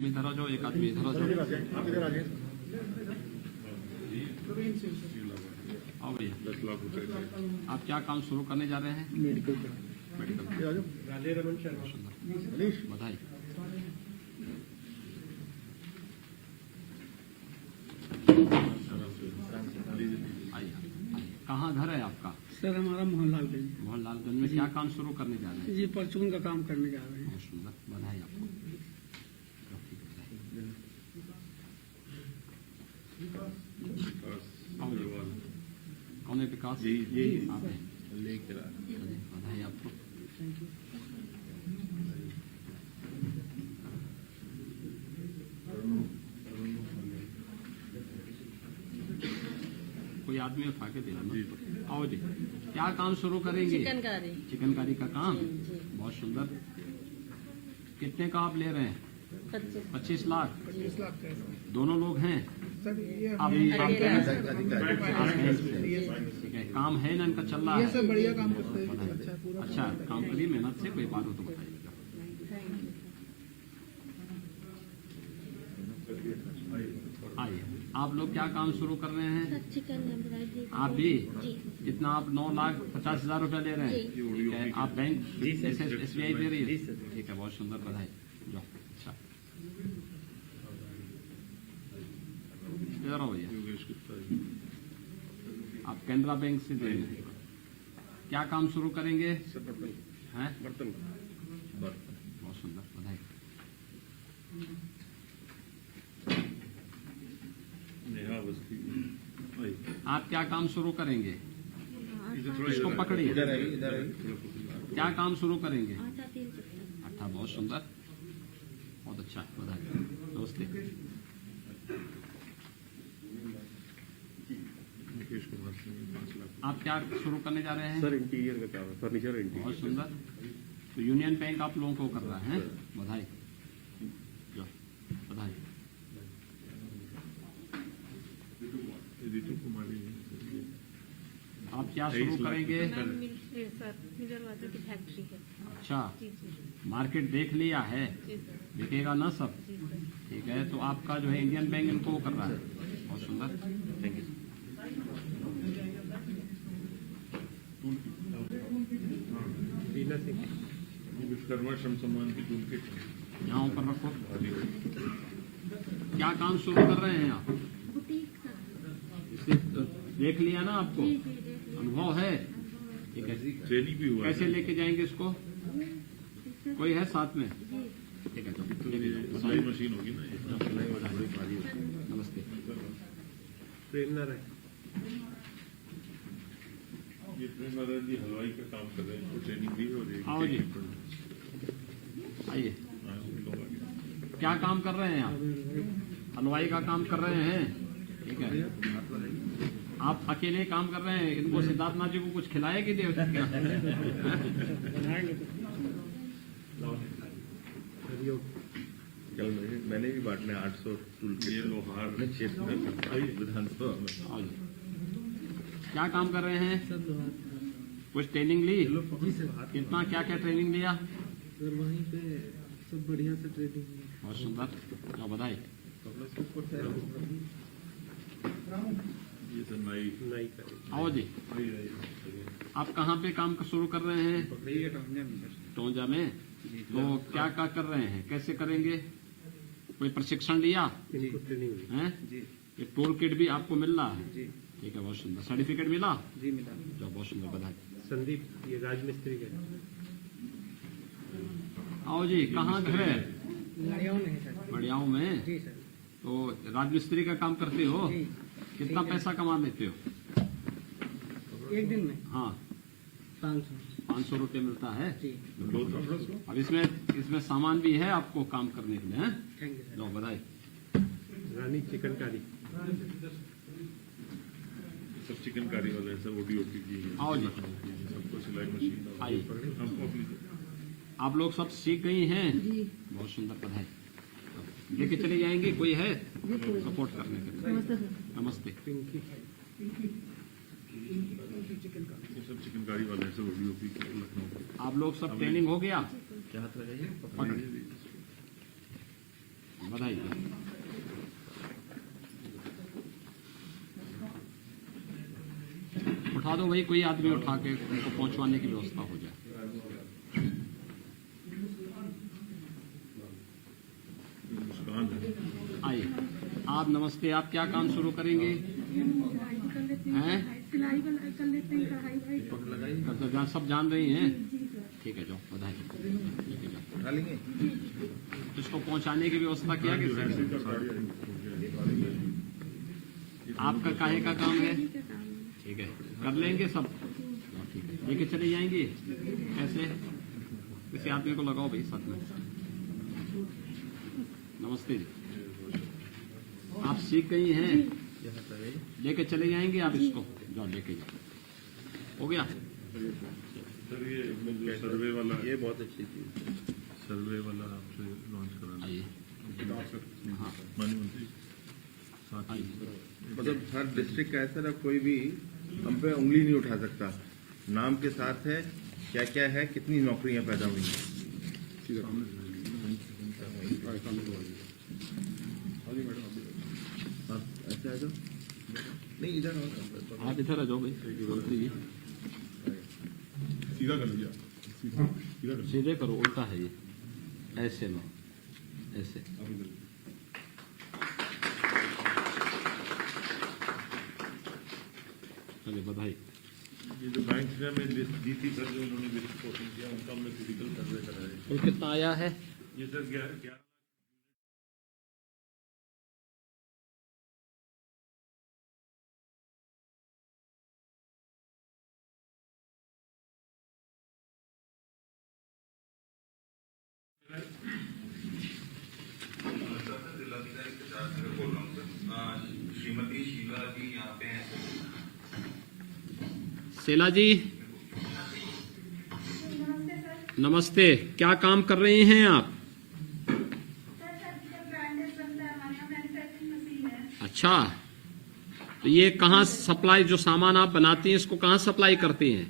इधर आ जाओ, एक आदमी इधर आ जाओ। आप इधर आ जाए। आओ भैया, 10 लाख रुपए आप क्या काम शुरू करने जा रहे हैं? मेडिकल का। मेडिकल। आ जाओ। राधे रमन शर्मा। मनीष बधाई। आइए, कहाँ घर है आपका? सर हमारा मोहनलालगंज। मोहनलालगंज में क्या काम शुरू करने जा रहे हैं? जी परचून का काम करने जा रहे हैं। बहुत सुंदर, बधाई आपको। कौन है विकास? जी आप हैं। लेकर बधाई आपको। कोई आदमी उठा के दे रहा ना। आओ जी, क्या काम शुरू करेंगे? चिकनकारी। चिकनकारी का काम। जी, जी। बहुत सुंदर। कितने का आप ले रहे हैं? 25 लाख। 20 लाख का है दोनों लोग हैं? सर। ये आप अकेले हैं। ठीक है, काम है ना इनका चल रहा ये है? सब बढ़िया काम करते हैं। बधाई। अच्छा पूरा अच्छा, काम करिए मेहनत से, कोई बात हो तो बताइएगा। आइए, आप लोग क्या काम शुरू कर रहे हैं? Chicken embroidery. आप भी? जी। जितना आप 9,50,000 रुपया ले रहे हैं, ठीक है, आप बैंक SBI दे रही है? ठीक है, बहुत सुंदर, बधाई। जाओ। अच्छा, इधर आओ भैया, आप कैनरा बैंक से दे रहे हैं। क्या काम शुरू करेंगे? हैं? बर्तन बहुत सुंदर, बधाई। नेहा बस्ती आप क्या काम शुरू करेंगे? इसको पकड़िए। इधर आई क्या काम शुरू करेंगे? आटा तेल चक्कर। अच्छा, बहुत सुंदर, बहुत अच्छा, बधाई। नमस्ते। मुकेश कुमार सिंह 5 लाख। आप क्या शुरू करने जा रहे हैं? सर इंटीरियर का काम है, फर्नीचर बहुत इंटीरियर। सुंदर। तो यूनियन बैंक आप लोगों को कर रहा है, बधाई। जाओ, बधाई। रितु कुमारी आप क्या शुरू करेंगे? सर मिनरल वाटर की फैक्ट्री है। अच्छा, जी जी मार्केट देख लिया है, जी सर। बिकेगा ना सब? जी सर। ठीक है, तो आपका जो है इंडियन बैंक इनको कर रहा है, बहुत सुंदर, थैंक यू। लीला सिंह। विश्वकर्मा श्रम सम्मान की टूल किट यहाँ ऊपर रखो। क्या काम शुरू कर रहे हैं आप? Boutique sir. इसे देख लिया ना आपको? जी जी देख लीजिए। अनुभव है? ठीक है, ट्रेनिंग भी हुआ कैसे लेके जाएंगे इसको? कोई है साथ में? जी। ठीक है, तो तो ये सिलाई मशीन होगी ना ये नमस्ते। ट्रेनर है। ये ट्रेनर जी हलवाई का काम कर रहे हैं, इनको ट्रेनिंग भी हो रही है। आओ जी। आइए, क्या काम कर रहे हैं आप? हलवाई का काम कर रहे हैं, ठीक है। आप अकेले काम कर रहे हैं, इनको सिद्धार्थनाथ जी को कुछ खिलाए कि दे? बनाएंगे तो कल मैंने भी बांटने 800 टूल किट लोहार क्षेत्र में विधानसभा में। आओ जी। क्या काम कर रहे हैं? सर लोहार। कुछ ट्रेनिंग ली? जी सर। कितना क्या क्या ट्रेनिंग लिया? सर वहीं पे सब बढ़िया से ट्रेनिंग है। बहुत सुंदर, जाओ, बधाई। ये सर नाई का आओ जी, आप कहाँ पे काम शुरू कर रहे हैं? टोंजा में। तो क्या क्या कर रहे हैं, कैसे करेंगे? कोई प्रशिक्षण लिया ट्रेनिंग है? जी ये टूल किट भी आपको मिल रहा है? जी ठीक है, बहुत सुंदर। सर्टिफिकेट मिला? जी मिला। जो बहुत सुंदर, बधाई। संदीप ये राजमिस्त्री का। आओ जी, कहाँ घर है? लड़ियाओं में है सर। बढ़ियाओं में। जी सर। तो राजमिस्त्री का काम करते हो? जी। कितना पैसा कमा लेते हो? एक दिन में हाँ, 500। 500 रुपये मिलता है। जी अब इसमें सामान भी है आपको काम करने के लिए, हैं? Thank you sir. लो, बधाई। रानी चिकनकारी। सब चिकनकारी वाले हैं सर, ओडीओपी की आओ जी, सबको सिलाई मशीन आइए। हमको अपनी आप लोग सब सीख गई हैं? जी। बहुत सुंदर, बधाई। लेके चले जाएंगे, कोई है सपोर्ट करने के लिए? नमस्ते सर। नमस्ते। पिंकी। ये सब चिकनकारी वाले हैं सर, ओडीओपी लखनऊ के। आप लोग सब ट्रेनिंग हो गया? क्या हाथ लगाइए पकड़। बता दो भाई, कोई आदमी उठा के उनको पहुंचवाने की व्यवस्था हो जाए। मुस्कान है। आइए आप, नमस्ते, आप क्या काम शुरू करेंगे? हैं? सिलाई कर लेते हैं, कढ़ाई भाई तो सब जान रही हैं? ठीक है, जाओ, बधाई। ठीक है, जाओ। उठा लेंगे। इसको पहुंचाने की व्यवस्था किया किसी ने? आपका काहे का काम है? ठीक है, कर लेंगे सब। ठीक है, लेके चले जाएंगे। कैसे? किसी आदमी को लगाओ भाई साथ में। नमस्ते जी, आप सीख गई हैं? लेके चले जाएंगे आप इसको? जाओ, लेके जाओ। हो गया? सर ये सर्वे वाला, ये बहुत अच्छी चीज। सर्वे वाला आपसे लॉन्च कराना। आइए। हाँ, माननीय मंत्री साथ ही मतलब हर डिस्ट्रिक्ट का ऐसा ना, कोई भी हम पे उंगली नहीं उठा सकता। नाम के साथ है क्या क्या है, कितनी नौकरियां पैदा हुई हैं। ऐसे आ जाओ। नहीं, इधर आओ। आप इधर आ जाओ भाई। मंत्री जी, सीधा कर लिया, सीधा सीधा कर सीधे करो, उल्टा है ये। ऐसे लो, ऐसे। चलिए, बधाई। ये जो बैंक ने हमें लिस्ट दी थी सर, जो उन्होंने लिस्ट पोस्टिंग किया, उनका हमने फिजिकल सर्वे कराया। और कितना आया है? ये सर 11 जिलाधिकारी के साथ मैं बोल रहा हूँ सर। श्रीमती शीला जी यहाँ पे हैं सर। शीला जी, नमस्ते। क्या काम कर रही हैं आप? अच्छा, तो ये कहाँ सप्लाई, जो सामान आप बनाती हैं इसको कहाँ सप्लाई करती हैं?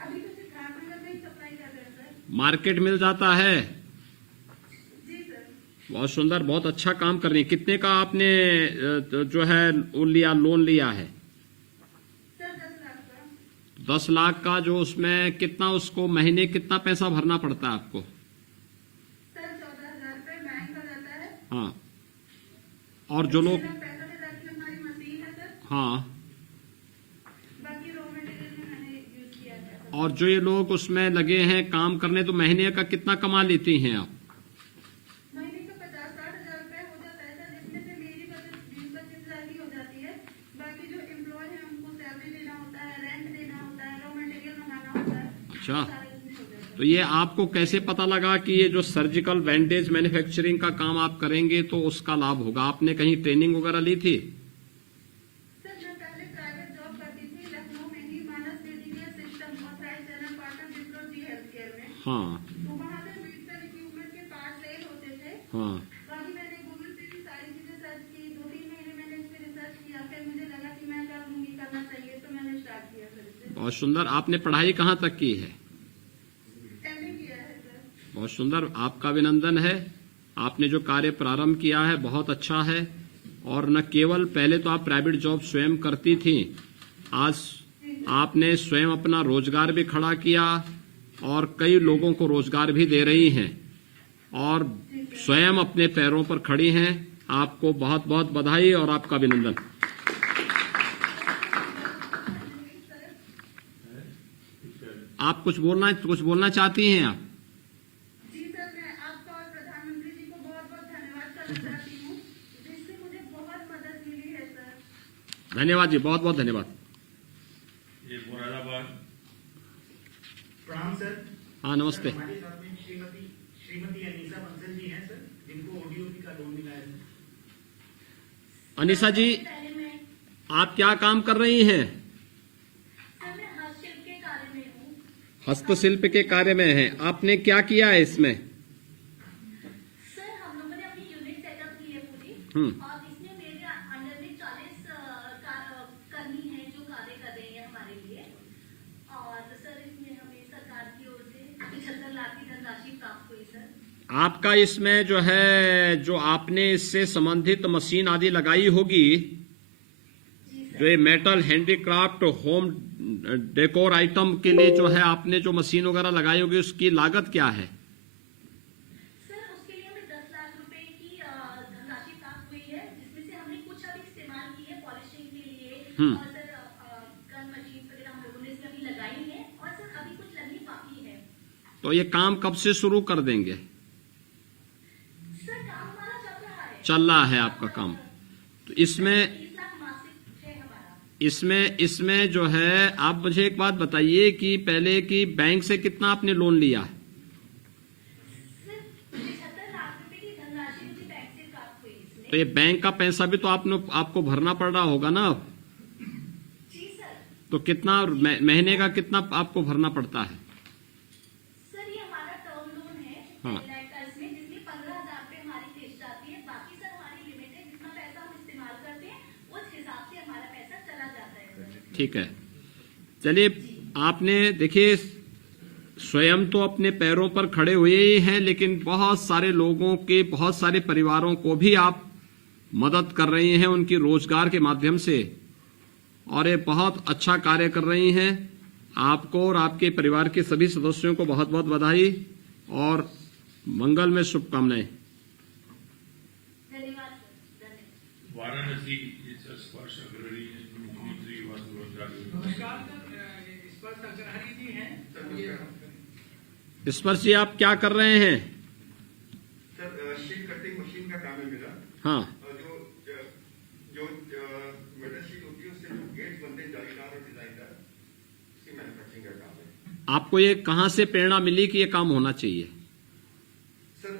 अभी तो सिद्धार्थनगर में ही सप्लाई कर रहे हैं सर। मार्केट मिल जाता है? जी सर। बहुत सुंदर, बहुत अच्छा काम कर रही है। कितने का आपने जो है वो लिया, लोन लिया है? सर 10 लाख का। 10 लाख का, जो उसमें कितना, उसको महीने कितना पैसा भरना पड़ता है आपको? सर 14,000 रुपए बैंक का जाता है। हाँ, और जो लोग, पैसा ले जाती है हमारी मशीन है सर। हाँ, बाकी रॉ मटेरियल में मैंने यूज किया है सर। और जो ये लोग उसमें लगे हैं काम करने, तो महीने का कितना कमा लेती हैं आप? महीने का 50-60 हजार रुपए हो जाता है सर, जिसमें से मेरी बचत 20-25 हजार की हो जाती है। बाकी जो एम्प्लॉय है उनको सैलरी देना होता है, रेंट देना होता है, रॉ मटेरियल मंगाना होता है। अच्छा, सारे इसमें हो जाता है। तो ये आपको कैसे पता लगा कि ये जो सर्जिकल बैंडेज मैन्युफैक्चरिंग का काम आप करेंगे तो उसका लाभ होगा? आपने कहीं ट्रेनिंग वगैरह ली थी? सर मैं पहले प्राइवेट जॉब करती थी लखनऊ में ही, Manas medical system authorise channel partner Wipro GE health care में। हाँ, तो वहाँ पे मेडिकल इक्विपमेंट के पार्ट सेल होते थे। हाँ। बाकी मैंने गूगल पे भी सारी चीजें सर्च की, 2-3 महीने मैंने इस पे रिसर्च किया, फिर मुझे लगा कि मैं कर लूंगी, करना चाहिए, तो मैंने स्टार्ट किया फिर से। बहुत सुंदर। आपने पढ़ाई कहाँ तक की है? एमए किया है सर। बहुत सुंदर, आपका अभिनंदन है। आपने जो कार्य प्रारंभ किया है बहुत अच्छा है। और न केवल, पहले तो आप प्राइवेट जॉब स्वयं करती थी, आज आपने स्वयं अपना रोजगार भी खड़ा किया और कई लोगों को रोजगार भी दे रही हैं और स्वयं अपने पैरों पर खड़ी हैं। आपको बहुत बहुत बधाई और आपका अभिनंदन। आप कुछ बोलना चाहती हैं आप? जी सर, मैं आपका और प्रधानमंत्री जी को बहुत बहुत धन्यवाद करना चाहती हूँ, जिससे मुझे बहुत मदद मिली है सर। धन्यवाद जी, बहुत बहुत धन्यवाद। ये मुरादाबाद प्रणाम सर। हाँ, नमस्ते। हमारे साथ में श्रीमती अनीसा बंसल जी हैं सर, जिनको ओडीओपी का लोन मिला है सर। अनीसा जी, पहले मैं आप क्या काम कर रही हैं? सर मैं हस्तशिल्प के कार्य में हूँ। हस्तशिल्प के कार्य में हैं। आपने क्या किया है इसमें? सर हम लोगों ने अपनी यूनिट सेटअप की है पूरी, हम्म। और इसमें मेरे अंडर में 40 कर्मी हैं जो कार्य कर रहे हैं हमारे लिए। और सर इसमें हमें सरकार की ओर से 75 लाख की धनराशि प्राप्त हुई सर। आपका इसमें जो है, जो आपने इससे संबंधित मशीन आदि लगाई होगी, जी जो ये metal handicraft home decor item के लिए जो है आपने जो मशीन वगैरह लगाई होगी उसकी लागत क्या है? सर उसके लिए हमें 10 लाख रुपए की धनराशि प्राप्त हुई है, जिसमें से हमने कुछ अभी इस्तेमाल की है पॉलिशिंग के लिए, और सर गन मशीन वगैरह हम लोगों ने इसमें अभी लगाई है, और सर अभी कुछ लगनी बाकी है। तो ये काम कब से शुरू कर देंगे? सर काम हमारा चल रहा है। चल रहा है आपका काम। तो इसमें 30 लाख मासिक है हमारा। इसमें जो है आप मुझे एक बात बताइए कि पहले की बैंक से कितना आपने लोन लिया? सर 75 लाख रुपए की धनराशि मुझे बैंक से प्राप्त हुई इसमें। तो ये बैंक का पैसा भी तो आपको भरना पड़ रहा होगा ना? जी सर। तो कितना महीने का कितना आपको भरना पड़ता है? सर ये हमारा टर्म लोन है हाँ। 1 लाख का, इसमें जिसमें 15,000 रुपए हमारी किस्त जाती है, बाकी सर हमारी लिमिट है, जितना पैसा हम इस्तेमाल करते हैं उस हिसाब से हमारा पैसा चला जाता है सर। ठीक है, चलिए आपने देखिए स्वयं तो अपने पैरों पर खड़े हुए ही हैं, लेकिन बहुत सारे लोगों के बहुत सारे परिवारों को भी आप मदद कर रही हैं उनकी रोजगार के माध्यम से, और ये बहुत अच्छा कार्य कर रही हैं। आपको और आपके परिवार के सभी सदस्यों को बहुत बहुत बधाई और मंगल में शुभकामनाएं। धन्यवाद सर, धन्यवाद। वाराणसी इस स्पर्श अग्रणी मुख्यमंत्री युवा स्वरोजगार योजना। स्पर्श जी आप क्या कर रहे हैं? सर शीट कटिंग मशीन का काम है मेरा। हाँ, और जो मेटल शीट होती है उससे जो गेट बनते हैं जालीदार और डिजाइनदार, उसकी मैन्युफैक्चरिंग का काम है। आपको ये कहाँ से प्रेरणा मिली कि ये काम होना चाहिए? सर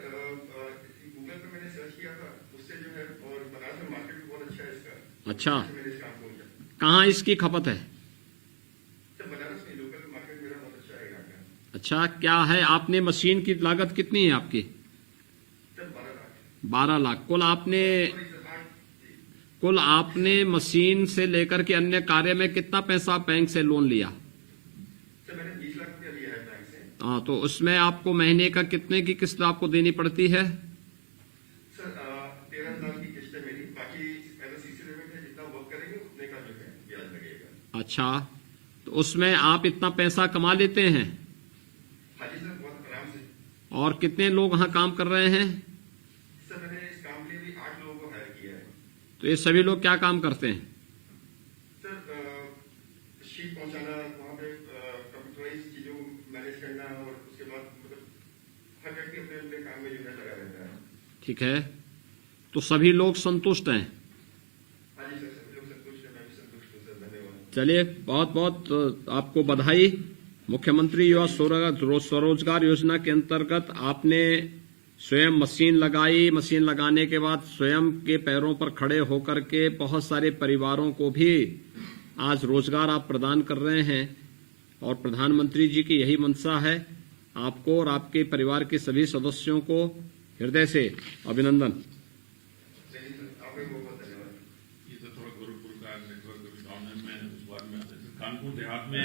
गूगल पे मैंने सर्च किया था, उससे जो है, और बनारस में मार्केट भी बहुत अच्छा है इसका। अच्छा, इससे मैंने इस काम को किया। कहाँ इसकी खपत है? सर बनारस में लोकल मार्केट मेरा बहुत अच्छा है यहाँ का। अच्छा, क्या है आपने मशीन की लागत कितनी है आपकी? Sir 12 lakh. 12 lakh. Sorry sir 8। कुल आपने मशीन से लेकर के अन्य कार्य में कितना पैसा बैंक से लोन लिया? सर मैंने 20 लाख रुपया लिया है बैंक से। हाँ, तो उसमें आपको महीने का कितने की किस्त आपको देनी पड़ती है? सर 13,000 की किस्त है मेरी, बाकी एज सीसी लिमिट है, जितना वर्क करेंगे उतने का जो है ब्याज लगेगा। अच्छा, तो उसमें आप इतना पैसा कमा लेते हैं? हाँ जी सर, बहुत आराम से। और कितने लोग वहाँ काम कर रहे हैं? सर मैंने इस काम के लिए भी 8 लोगों को हायर किया है। तो ये सभी लोग क्या काम करते हैं? सर शीट पहुंचाना, वहाँ पे कंप्यूटराइज चीजों मैनेज करना, और उसके बाद मतलब हर व्यक्ति अपने अपने काम में जो है लगा रहता है। ठीक है, तो सभी लोग संतुष्ट हैं? हाँ जी सर, सभी लोग संतुष्ट हैं, मैं भी संतुष्ट हूँ सर, धन्यवाद। चलिए, बहुत बहुत आपको बधाई। मुख्यमंत्री युवा स्वरोजगार योजना के अंतर्गत आपने स्वयं मशीन लगाई, मशीन लगाने के बाद स्वयं के पैरों पर खड़े होकर के बहुत सारे परिवारों को भी आज रोजगार आप प्रदान कर रहे हैं, और प्रधानमंत्री जी की यही मंशा है। आपको और आपके परिवार के सभी सदस्यों को हृदय से अभिनंदन। चलिए सर, आपका बहुत बहुत धन्यवाद। ये तो थोड़ा गोरखपुर का नेटवर्क डाउन में उस बार में आते थे। कानपुर देहात में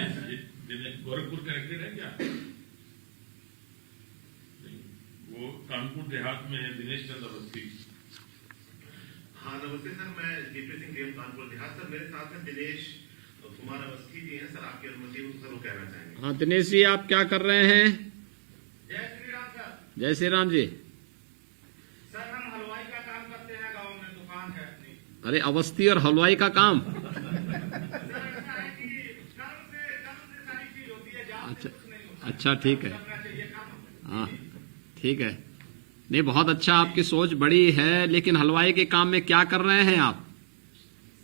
गोरखपुर कनेक्टेड है क्या? नहीं, वो कानपुर देहात में है दिनेश चंद्र अवस्थी। हाँ नमस्ते सर, मैं दीप्ति सिंह डीएम कानपुर देहात। सर मेरे साथ में दिनेश कुमार अवस्थी जी हैं। सर आपकी अनुमति हो तो सर वो कहना चाहेंगे। हाँ दिनेश जी, आप क्या कर रहे हैं? जय श्री राम सर। जय श्री राम जी। सर हम हलवाई का काम करते हैं, गांव में दुकान है अपनी। अरे अवस्थी और हलवाई का काम? सर ऐसा है कि कर्म से सारी चीज होती है, जान से कुछ नहीं होता। अच्छा, ठीक है। करना चाहिए काम। हाँ, ठीक है। नहीं, बहुत अच्छा, आपकी सोच बड़ी है, लेकिन हलवाई के काम में क्या कर रहे हैं आप?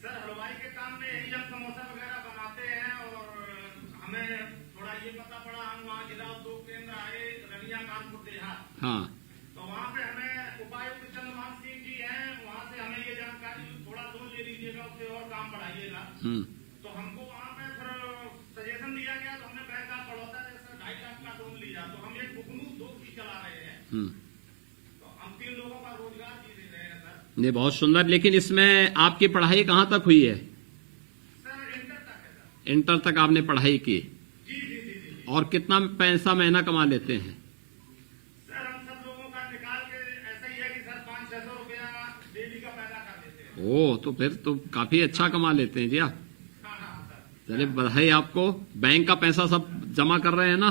सर हलवाई के काम में यही हम समोसा वगैरह बनाते हैं, और हमें थोड़ा ये पता पड़ा, हम वहाँ जिला उद्योग केंद्र आए रनिया कानपुर देहात, हाँ, तो वहाँ पे हमें उपायुक्त चंद्रमान सिंह जी हैं, वहाँ से हमें ये जानकारी, थोड़ा लोन ले लीजिएगा, उससे और काम बढ़ाइएगा। तो हमको वहाँ पे फिर सजेशन दिया गया, तो हमने बैंक ऑफ बड़ौदा से 2.5 लाख का लोन लिया। तो हम एक बुकनू 2 की चला रहे हैं, तो हम 3 लोगों का रोजगार भी दे रहे हैं सर। नहीं, बहुत सुंदर। लेकिन इसमें आपकी पढ़ाई कहाँ तक हुई है? सर इंटर तक है सर। इंटर तक आपने पढ़ाई की? जी जी जी जी। और कितना पैसा महीना कमा लेते हैं? सर हम सब लोगों का निकाल के ऐसा ही है कि सर 500-600 रुपया डेली का पैदा कर देते हैं। ओ, तो फिर तो काफी अच्छा कमा लेते हैं जी आप। चलिए बधाई आपको। बैंक का पैसा सब जमा कर रहे हैं ना?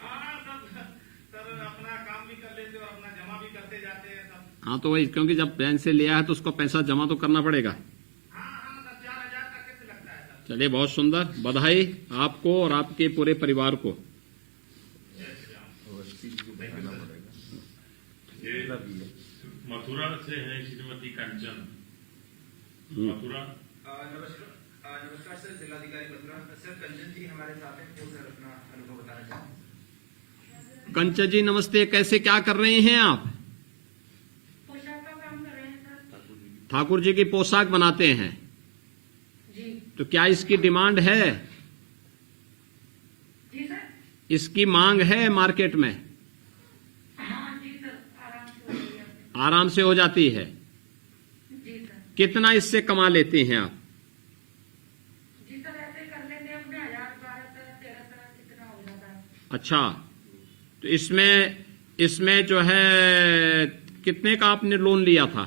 हाँ सर अपना काम भी कर लेते और अपना जमा भी करते जाते हैं सब। हाँ, तो वही, क्योंकि जब बैंक से लिया है तो उसको पैसा जमा तो करना पड़ेगा। हाँ सर 4,000 का कैसे लगता है सर। चलिए बहुत सुंदर, बधाई आपको और आपके पूरे परिवार को। ये मथुरा से है श्रीमती कंचन। मथुरा। नमस्कार सर, जिलाधिकारी मथुरा। सर कंचन जी हमारे साथ हैं, वो सर अपना अनुभव बताना चाहेंगे। कंचन जी नमस्ते, कैसे क्या कर रही हैं आप? पोशाक का काम कर रहे हैं सर। ठाकुर जी की पोशाक बनाते हैं जी तो क्या इसकी डिमांड है? जी सर। इसकी मांग है मार्केट में? हाँ जी सर, आराम से हो जाती है। आराम से हो जाती है। जी सर। कितना इससे कमा लेते हैं आप? जी सर, ऐसे कर लेते हैं अपने 1,000, 12,000, 13,000 कितना हो जाता है। अच्छा, तो इसमें जो है कितने का आपने लोन लिया था?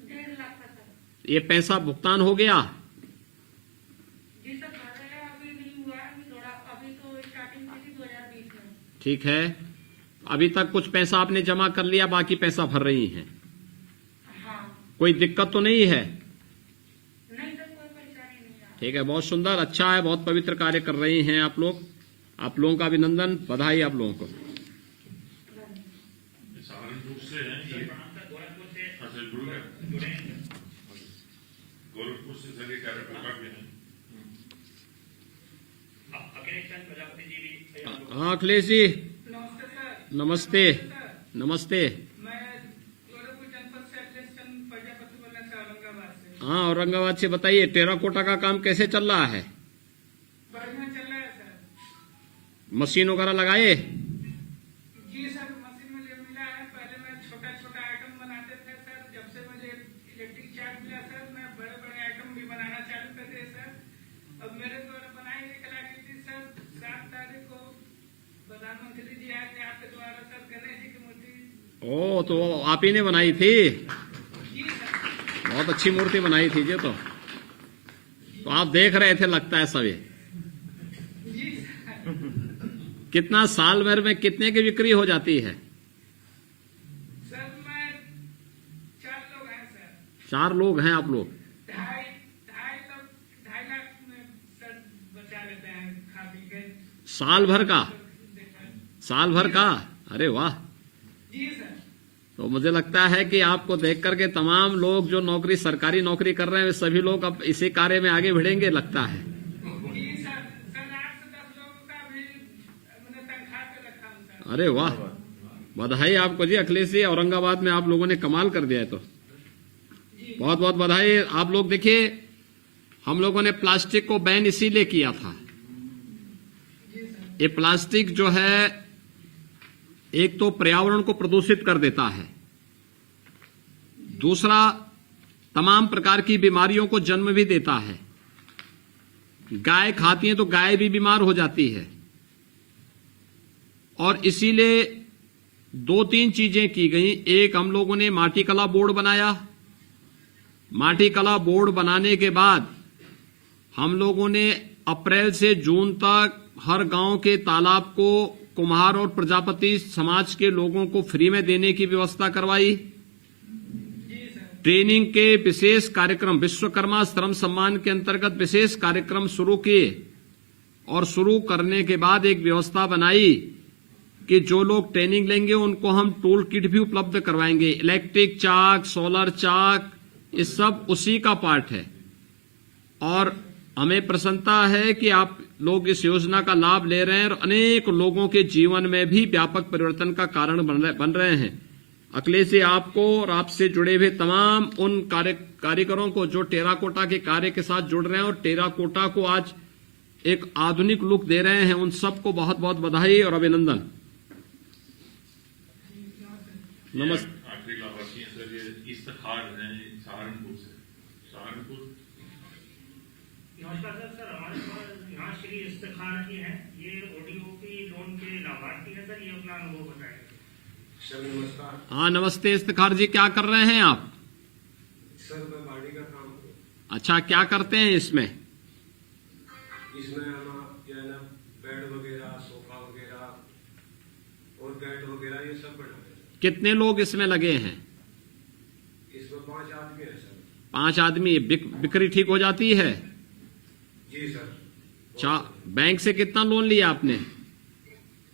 1.5 लाख का सर। ये पैसा भुगतान हो गया? जी सर, भर रहे हैं, अभी नहीं हुआ है, अभी थोड़ा, अभी तो स्टार्टिंग की थी 2020 में। ठीक है, अभी तक कुछ पैसा आपने जमा कर लिया, बाकी पैसा भर रही हैं। हाँ। कोई दिक्कत तो नहीं है? नहीं सर, कोई परेशानी नहीं है। ठीक है, बहुत सुंदर, अच्छा है, बहुत पवित्र कार्य कर रही हैं आप लोग। आप लोगों का अभिनंदन, बधाई आप लोगों को। सहारनपुर से है ये। गोरखपुर से अच्छा, जुड़े हैं। गोरखपुर से सर ये कार्यकर्ता के हैं। अखिलेश चंद्र प्रजापति जी भी। हाँ अखिलेश जी नमस्ते सर। नमस्ते। सर, नमस्ते। मैं गोरखपुर जनपद से अखिलेश चंद्र प्रजापति बोलना से औरंगाबाद से। हाँ, औरंगाबाद से बताइए, टेराकोटा का काम कैसे चल रहा है? बढ़िया चल रहा है सर। मशीन वगैरह लगाए? जी सर, मशीन मुझे मिला है। पहले मैं छोटा छोटा आइटम बनाते थे सर। जब से मुझे इलेक्ट्रिक चार्ज मिला सर, मैं बड़े बड़े आइटम भी बनाना चालू कर दिए सर। अब मेरे द्वारा बनाई गई कलाकृति सर 7 तारीख को प्रधानमंत्री जी आए थे आपके द्वारा सर, गणेश जी की मूर्ति। ओ, तो आप ही ने बनाई थी? जी सर। बहुत अच्छी मूर्ति बनाई थी जी। तो आप देख रहे थे लगता है सभी। जी सर। कितना साल भर में कितने की बिक्री हो जाती है? सर मैं 4 लोग हैं सर। 4 लोग हैं आप लोग? 2.5 लाख में सर बचा लेते हैं खा पी के। साल भर का? साल भर का? अरे वाह। जी सर। तो मुझे लगता है कि आपको देख करके तमाम लोग जो नौकरी, सरकारी नौकरी कर रहे हैं, वे सभी लोग अब इसी कार्य में आगे बढ़ेंगे लगता है। जी सर, 8 से 10 लोगों का भी मैंने तनख्वाह पे रखा हूँ सर। अरे वाह, बधाई आपको जी अखिलेश जी। औरंगाबाद में आप लोगों ने कमाल कर दिया है। तो बहुत बहुत बधाई। आप लोग देखिए, हम लोगों ने प्लास्टिक को बैन इसीलिए किया था। ये प्लास्टिक जो है, एक तो पर्यावरण को प्रदूषित कर देता है, दूसरा तमाम प्रकार की बीमारियों को जन्म भी देता है। गाय खाती है तो गाय भी बीमार हो जाती है। और इसीलिए 2-3 चीजें की गई। एक, हम लोगों ने माटी कला बोर्ड बनाया। माटी कला बोर्ड बनाने के बाद हम लोगों ने अप्रैल से जून तक हर गांव के तालाब को कुम्हार और प्रजापति समाज के लोगों को फ्री में देने की व्यवस्था करवाई। ट्रेनिंग के विशेष कार्यक्रम, विश्वकर्मा श्रम सम्मान के अंतर्गत विशेष कार्यक्रम शुरू किए और शुरू करने के बाद एक व्यवस्था बनाई कि जो लोग ट्रेनिंग लेंगे उनको हम टूल किट भी उपलब्ध करवाएंगे। इलेक्ट्रिक चाक, सोलर चाक, ये सब उसी का पार्ट है। और हमें प्रसन्नता है कि आप लोग इस योजना का लाभ ले रहे हैं और अनेक लोगों के जीवन में भी व्यापक परिवर्तन का कारण बन रहे हैं। अखिलेश जी, आपको और आपसे जुड़े हुए तमाम उन कारीगरों को जो टेराकोटा के कार्य के साथ जुड़ रहे हैं और टेराकोटा को आज एक आधुनिक लुक दे रहे हैं, उन सबको बहुत बहुत बधाई और अभिनंदन। नमस्ते। आखिरी लाभार्थी हैं सर, ये इफ्तिखार हैं सहारनपुर से। सहारनपुर। नमस्कार सर। हमारे पास यहाँ श्री इफ्तिखार जी हैं, ये ओडीओपी लोन के लाभार्थी हैं सर। ये अपना अनुभव बताएंगे। सर नमस्कार। हाँ नमस्ते इफ्तिखार जी, क्या कर रहे हैं आप? अच्छा, क्या करते हैं इसमें? इसमें हम क्या है ना, बेड वगैरह, सोफा वगैरह और बेड वगैरह ये सब बनाते हैं। कितने लोग इसमें लगे हैं? इसमें 5 आदमी है सर। 5 आदमी। बिक्री ठीक हो जाती है? जी सर। बैंक से कितना लोन लिया आपने?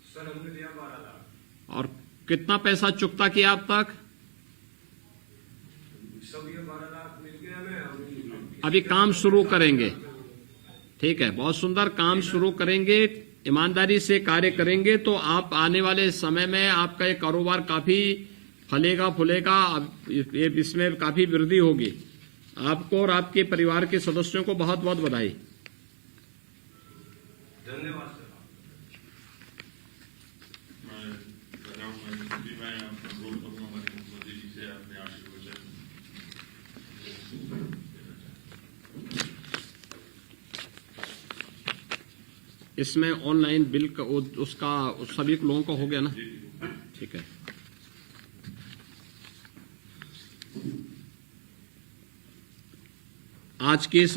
सर हमने लिया 12 लाख। और कितना पैसा चुकता किया अब तक? सब ये 12 लाख मिल गया। मैं अभी काम शुरू करेंगे। ठीक है, बहुत सुंदर। काम शुरू करेंगे, ईमानदारी से कार्य करेंगे तो आप आने वाले समय में आपका ये कारोबार काफी फलेगा फूलेगा। इसमें काफी वृद्धि होगी। आपको और आपके परिवार के सदस्यों को बहुत बहुत बधाई। धन्यवाद सर। मैं अनुरोध करूंगा हमारे मुख्यमंत्री जी से अपने आशीर्वचन। इसमें ऑनलाइन बिल का उसका सभी लोगों का हो गया ना? ठीक है। आज के इस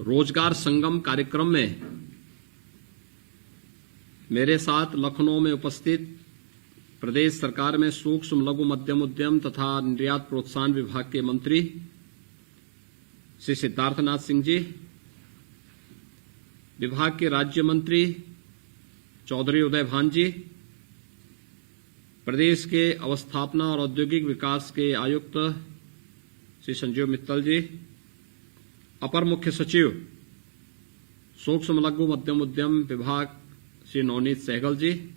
रोजगार संगम कार्यक्रम में मेरे साथ लखनऊ में उपस्थित प्रदेश सरकार में सूक्ष्म लघु मध्यम उद्यम तथा निर्यात प्रोत्साहन विभाग के मंत्री श्री सिद्धार्थनाथ सिंह जी, विभाग के राज्य मंत्री चौधरी उदय भान जी, प्रदेश के अवस्थापना और औद्योगिक विकास के आयुक्त श्री संजीव मित्तल जी, अपर मुख्य सचिव सूक्ष्म लघु मध्यम उद्यम विभाग श्री नवनीत सहगल जी,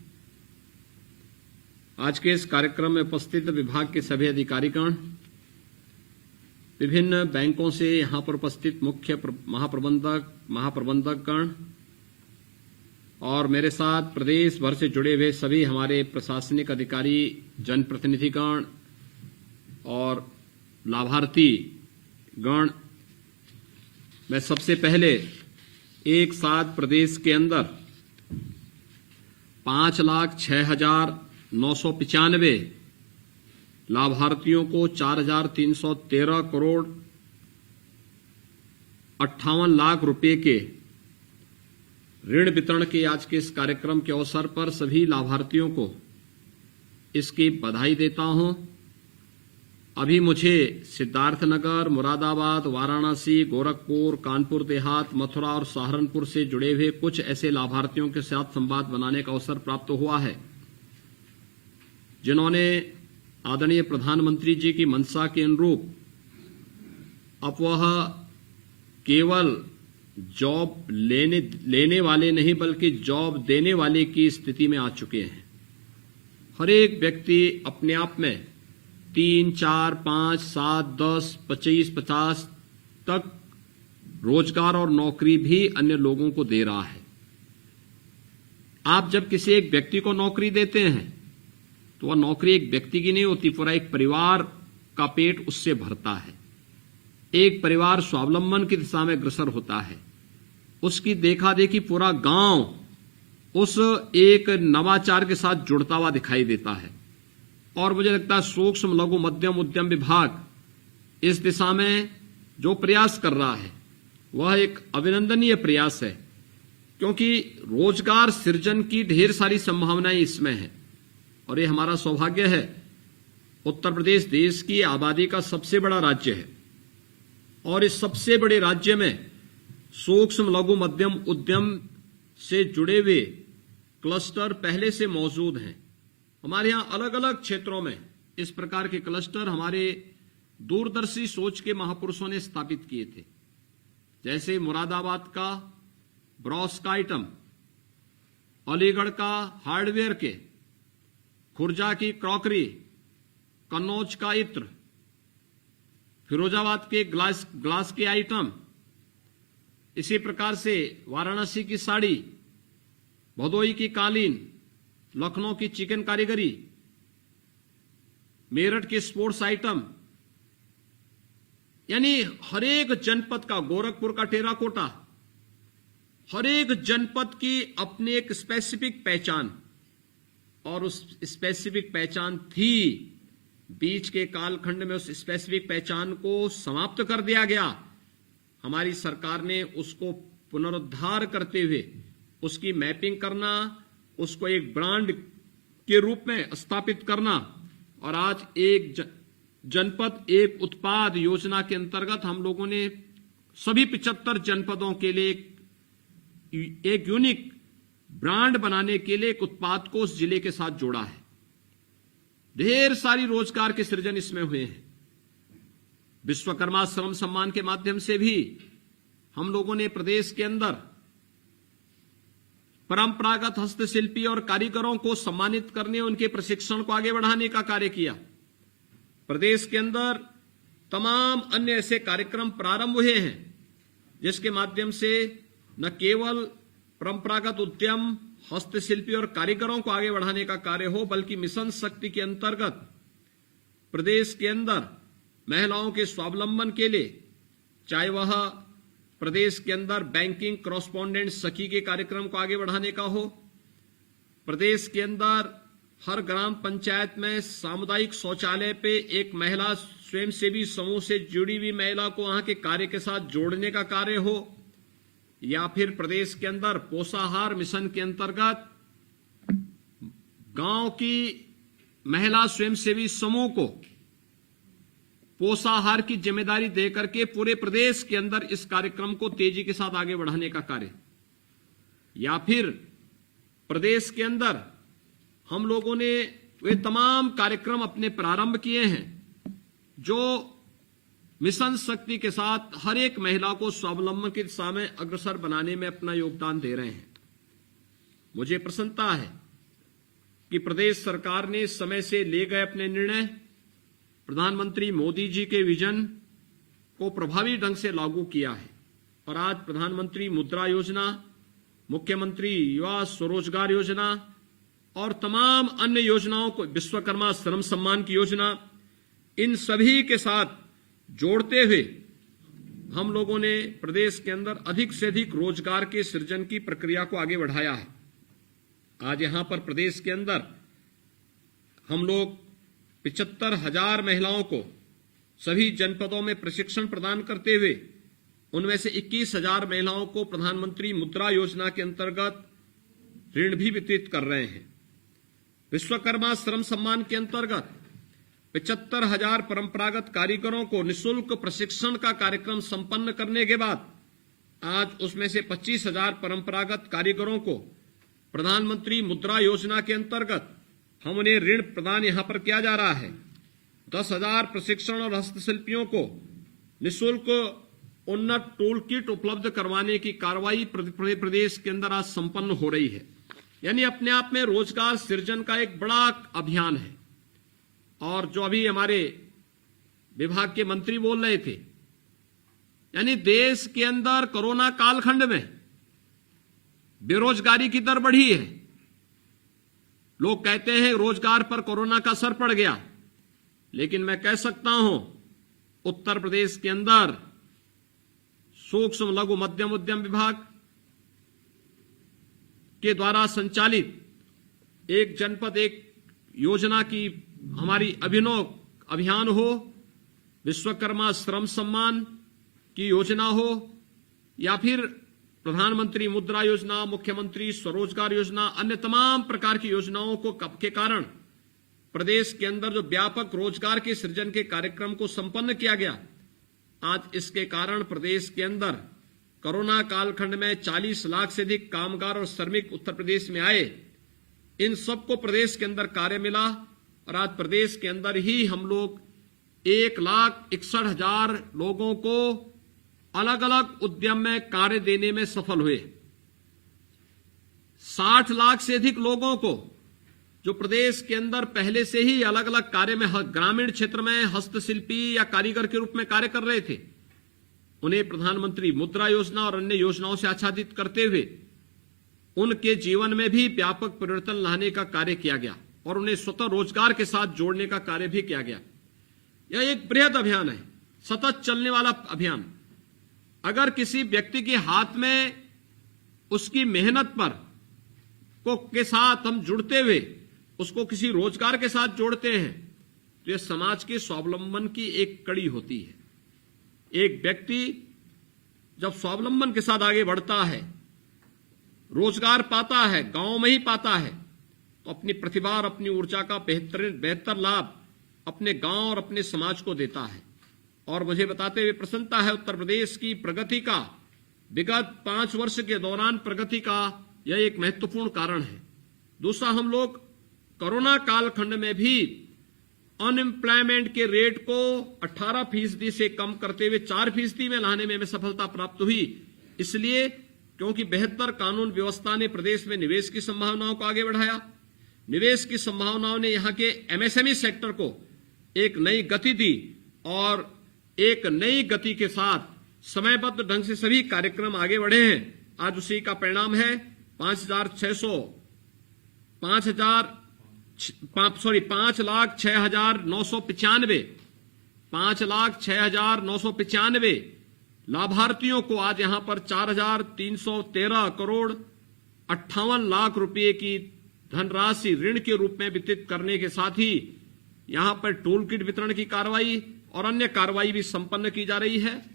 आज के इस कार्यक्रम में उपस्थित विभाग के सभी अधिकारीगण, विभिन्न बैंकों से यहां पर उपस्थित मुख्य महाप्रबंधकगण और मेरे साथ प्रदेश भर से जुड़े हुए सभी हमारे प्रशासनिक अधिकारी, जनप्रतिनिधिगण और लाभार्थी गण, मैं सबसे पहले एक साथ प्रदेश के अंदर 5,06,995 लाभार्थियों को 4,313 करोड़ 58 लाख रुपए के ऋण वितरण के आज के इस कार्यक्रम के अवसर पर सभी लाभार्थियों को इसकी बधाई देता हूं। अभी मुझे सिद्धार्थनगर, मुरादाबाद, वाराणसी, गोरखपुर, कानपुर देहात, मथुरा और सहारनपुर से जुड़े हुए कुछ ऐसे लाभार्थियों के साथ संवाद बनाने का अवसर प्राप्त हुआ है जिन्होंने आदरणीय प्रधानमंत्री जी की मंशा के अनुरूप अब वह केवल जॉब लेने वाले नहीं बल्कि जॉब देने वाले की स्थिति में आ चुके हैं। हर एक व्यक्ति अपने आप में 3, 4, 5, 7, 10, 25, 50 तक रोजगार और नौकरी भी अन्य लोगों को दे रहा है। आप जब किसी एक व्यक्ति को नौकरी देते हैं तो वह नौकरी एक व्यक्ति की नहीं होती, पूरा एक परिवार का पेट उससे भरता है। एक परिवार स्वावलंबन की दिशा में अग्रसर होता है। उसकी देखा देखी पूरा गांव उस एक नवाचार के साथ जुड़ता हुआ दिखाई देता है। और मुझे लगता है सूक्ष्म लघु मध्यम उद्यम विभाग इस दिशा में जो प्रयास कर रहा है वह एक अभिनंदनीय प्रयास है, क्योंकि रोजगार सृजन की ढेर सारी संभावनाएं इसमें हैं। और ये हमारा सौभाग्य है, उत्तर प्रदेश देश की आबादी का सबसे बड़ा राज्य है और इस सबसे बड़े राज्य में सूक्ष्म लघु मध्यम उद्यम से जुड़े हुए क्लस्टर पहले से मौजूद हैं। हमारे यहां अलग अलग क्षेत्रों में इस प्रकार के क्लस्टर हमारे दूरदर्शी सोच के महापुरुषों ने स्थापित किए थे, जैसे मुरादाबाद का ब्रॉस का आइटम, अलीगढ़ का हार्डवेयर के, खुर्जा की क्रॉकरी, कन्नौज का इत्र, फिरोजाबाद के ग्लास के आइटम, इसी प्रकार से वाराणसी की साड़ी, भदोई की कालीन, लखनऊ की चिकन कारीगरी, मेरठ के स्पोर्ट्स आइटम, यानी हर एक जनपद का, गोरखपुर का टेराकोटा, हर एक जनपद की अपनी एक स्पेसिफिक पहचान, और उस स्पेसिफिक पहचान थी बीच के कालखंड में उस स्पेसिफिक पहचान को समाप्त कर दिया गया। हमारी सरकार ने उसको पुनरुद्धार करते हुए उसकी मैपिंग करना, उसको एक ब्रांड के रूप में स्थापित करना, और आज एक जनपद एक उत्पाद योजना के अंतर्गत हम लोगों ने सभी 75 जनपदों के लिए एक यूनिक ब्रांड बनाने के लिए एक उत्पाद को उस जिले के साथ जोड़ा है। ढेर सारी रोजगार के सृजन इसमें हुए हैं। विश्वकर्मा श्रम सम्मान के माध्यम से भी हम लोगों ने प्रदेश के अंदर परंपरागत हस्तशिल्पी और कारीगरों को सम्मानित करने, उनके प्रशिक्षण को आगे बढ़ाने का कार्य किया। प्रदेश के अंदर तमाम अन्य ऐसे कार्यक्रम प्रारंभ हुए हैं जिसके माध्यम से न केवल परंपरागत उद्यम, हस्तशिल्पी और कारीगरों को आगे बढ़ाने का कार्य हो, बल्कि मिशन शक्ति के अंतर्गत प्रदेश के अंदर महिलाओं के स्वावलंबन के लिए, चाहे वह प्रदेश के अंदर बैंकिंग कॉरेस्पॉन्डेंट सखी के कार्यक्रम को आगे बढ़ाने का हो, प्रदेश के अंदर हर ग्राम पंचायत में सामुदायिक शौचालय पे एक महिला स्वयंसेवी समूह से जुड़ी हुई महिला को वहां के कार्य के साथ जोड़ने का कार्य हो, या फिर प्रदेश के अंदर पोषाहार मिशन के अंतर्गत गांव की महिला स्वयंसेवी समूह को पोषाहार की जिम्मेदारी देकर के पूरे प्रदेश के अंदर इस कार्यक्रम को तेजी के साथ आगे बढ़ाने का कार्य, या फिर प्रदेश के अंदर हम लोगों ने वे तमाम कार्यक्रम अपने प्रारंभ किए हैं जो मिशन शक्ति के साथ हर एक महिला को स्वावलंबन की दिशा में अग्रसर बनाने में अपना योगदान दे रहे हैं। मुझे प्रसन्नता है कि प्रदेश सरकार ने समय से ले गए अपने निर्णय प्रधानमंत्री मोदी जी के विजन को प्रभावी ढंग से लागू किया है, और आज प्रधानमंत्री मुद्रा योजना, मुख्यमंत्री युवा स्वरोजगार योजना और तमाम अन्य योजनाओं को, विश्वकर्मा श्रम सम्मान की योजना, इन सभी के साथ जोड़ते हुए हम लोगों ने प्रदेश के अंदर अधिक से अधिक रोजगार के सृजन की प्रक्रिया को आगे बढ़ाया है। आज यहां पर प्रदेश के अंदर हम लोग 75,000 महिलाओं को सभी जनपदों में प्रशिक्षण प्रदान करते हुए उनमें से 21,000 महिलाओं को प्रधानमंत्री मुद्रा योजना के अंतर्गत ऋण भी वितरित कर रहे हैं। विश्वकर्मा श्रम सम्मान के अंतर्गत 75,000 परंपरागत कारीगरों को निःशुल्क प्रशिक्षण का कार्यक्रम संपन्न करने के बाद आज उसमें से 25,000 परंपरागत कारीगरों को प्रधानमंत्री मुद्रा योजना के अंतर्गत हम उन्हें ऋण प्रदान यहां पर किया जा रहा है। 10,000 प्रशिक्षण और हस्तशिल्पियों को निःशुल्क उन्नत टूल किट उपलब्ध करवाने की कार्रवाई प्रदेश के अंदर आज संपन्न हो रही है। यानी अपने आप में रोजगार सृजन का एक बड़ा अभियान है। और जो अभी हमारे विभाग के मंत्री बोल रहे थे, यानी देश के अंदर कोरोना कालखंड में बेरोजगारी की दर बढ़ी है। लोग कहते हैं रोजगार पर कोरोना का असर पड़ गया, लेकिन मैं कह सकता हूं उत्तर प्रदेश के अंदर सूक्ष्म लघु मध्यम उद्यम विभाग के द्वारा संचालित एक जनपद एक योजना की हमारी अभिनव अभियान हो, विश्वकर्मा श्रम सम्मान की योजना हो, या फिर प्रधानमंत्री मुद्रा योजना, मुख्यमंत्री स्वरोजगार योजना, अन्य तमाम प्रकार की योजनाओं को के कारण प्रदेश के अंदर जो व्यापक रोजगार के सृजन के कार्यक्रम को संपन्न किया गया, आज इसके कारण प्रदेश के अंदर कोरोना कालखंड में 40 लाख से अधिक कामगार और श्रमिक उत्तर प्रदेश में आए। इन सबको प्रदेश के अंदर कार्य मिला और आज प्रदेश के अंदर ही हम लोग 1,61,000 लोगों को अलग अलग उद्यम में कार्य देने में सफल हुए। 60 लाख से अधिक लोगों को जो प्रदेश के अंदर पहले से ही अलग अलग कार्य में ग्रामीण क्षेत्र में हस्तशिल्पी या कारीगर के रूप में कार्य कर रहे थे, उन्हें प्रधानमंत्री मुद्रा योजना और अन्य योजनाओं से आच्छादित करते हुए उनके जीवन में भी व्यापक परिवर्तन लाने का कार्य किया गया और उन्हें स्वतः रोजगार के साथ जोड़ने का कार्य भी किया गया। यह एक बृहद अभियान है, सतत चलने वाला अभियान। अगर किसी व्यक्ति के हाथ में उसकी मेहनत पर के साथ हम जुड़ते हुए उसको किसी रोजगार के साथ जोड़ते हैं, तो यह समाज के स्वावलंबन की एक कड़ी होती है। एक व्यक्ति जब स्वावलंबन के साथ आगे बढ़ता है, रोजगार पाता है, गांव में ही पाता है, तो अपनी प्रतिभा और अपनी ऊर्जा का बेहतर लाभ अपने गांव और अपने समाज को देता है। और मुझे बताते हुए प्रसन्नता है, उत्तर प्रदेश की प्रगति का, विगत 5 वर्ष के दौरान प्रगति का यह एक महत्वपूर्ण कारण है। दूसरा, हम लोग कोरोना कालखंड में भी अनएम्प्लॉयमेंट के रेट को 18% से कम करते हुए 4% में लाने में हमें सफलता प्राप्त हुई। इसलिए क्योंकि बेहतर कानून व्यवस्था ने प्रदेश में निवेश की संभावनाओं को आगे बढ़ाया। निवेश की संभावनाओं ने यहां के एमएसएमई सेक्टर को एक नई गति दी और एक नई गति के साथ समयबद्ध ढंग से सभी कार्यक्रम आगे बढ़े हैं। आज उसी का परिणाम है 5,06,995 लाभार्थियों को आज यहां पर 4,313 करोड़ 58 लाख रुपए की धनराशि ऋण के रूप में वितरित करने के साथ ही यहां पर टूल किट वितरण की कार्रवाई और अन्य कार्रवाई भी संपन्न की जा रही है।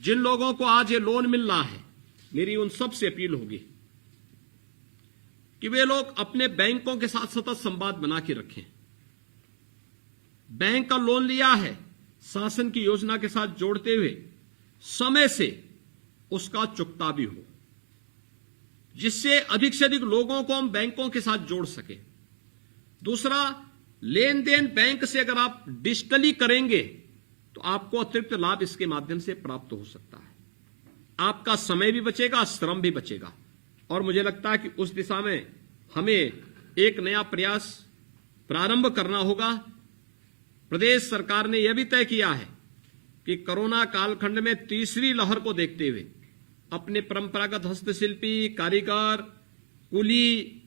जिन लोगों को आज ये लोन मिल रहा है, मेरी उन सब से अपील होगी कि वे लोग अपने बैंकों के साथ सतत संवाद बना के रखें। बैंक का लोन लिया है, शासन की योजना के साथ जोड़ते हुए समय से उसका चुकता भी हो, जिससे अधिक से अधिक लोगों को हम बैंकों के साथ जोड़ सके। दूसरा, लेन देन बैंक से अगर आप डिजिटली करेंगे तो आपको अतिरिक्त लाभ इसके माध्यम से प्राप्त हो सकता है। आपका समय भी बचेगा, श्रम भी बचेगा। और मुझे लगता है कि उस दिशा में हमें एक नया प्रयास प्रारंभ करना होगा। प्रदेश सरकार ने यह भी तय किया है कि कोरोना कालखंड में तीसरी लहर को देखते हुए अपने परंपरागत हस्तशिल्पी, कारीगर, कुली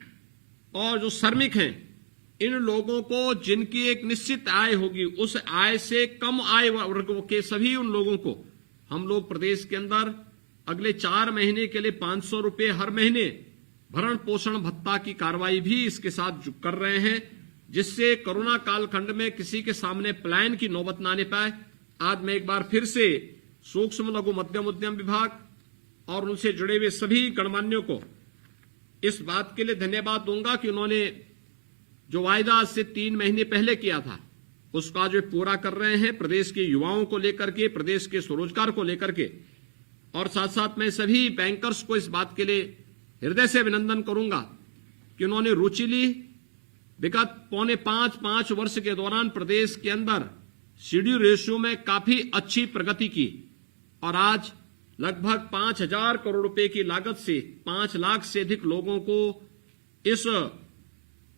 और जो श्रमिक हैं, इन लोगों को जिनकी एक निश्चित आय होगी, उस आय से कम आय वर्गों के सभी उन लोगों को हम लोग प्रदेश के अंदर अगले 4 महीने के लिए 500 रुपए हर महीने भरण पोषण भत्ता की कार्रवाई भी इसके साथ कर रहे हैं, जिससे कोरोना कालखंड में किसी के सामने प्लान की नौबत न आने पाए। आज मैं एक बार फिर से सूक्ष्म लघु मध्यम उद्यम विभाग और उनसे जुड़े हुए सभी गणमान्यों को इस बात के लिए धन्यवाद दूंगा कि उन्होंने जो वायदा आज से 3 महीने पहले किया था, उसका जो पूरा कर रहे हैं, प्रदेश के युवाओं को लेकर के, प्रदेश के स्वरोजगार को लेकर के। और साथ साथ मैं सभी बैंकर्स को इस बात के लिए हृदय से अभिनंदन करूंगा कि उन्होंने रुचि ली। विगत 4.5 वर्ष के दौरान प्रदेश के अंदर सीडी रेशियो में काफी अच्छी प्रगति की और आज लगभग 5,000 करोड़ रुपए की लागत से 5 लाख से अधिक लोगों को इस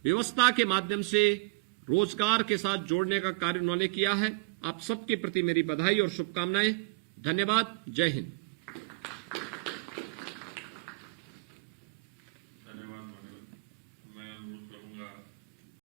व्यवस्था के माध्यम से रोजगार के साथ जोड़ने का कार्य उन्होंने किया है। आप सबके प्रति मेरी बधाई और शुभकामनाएं। धन्यवाद। जय हिंद।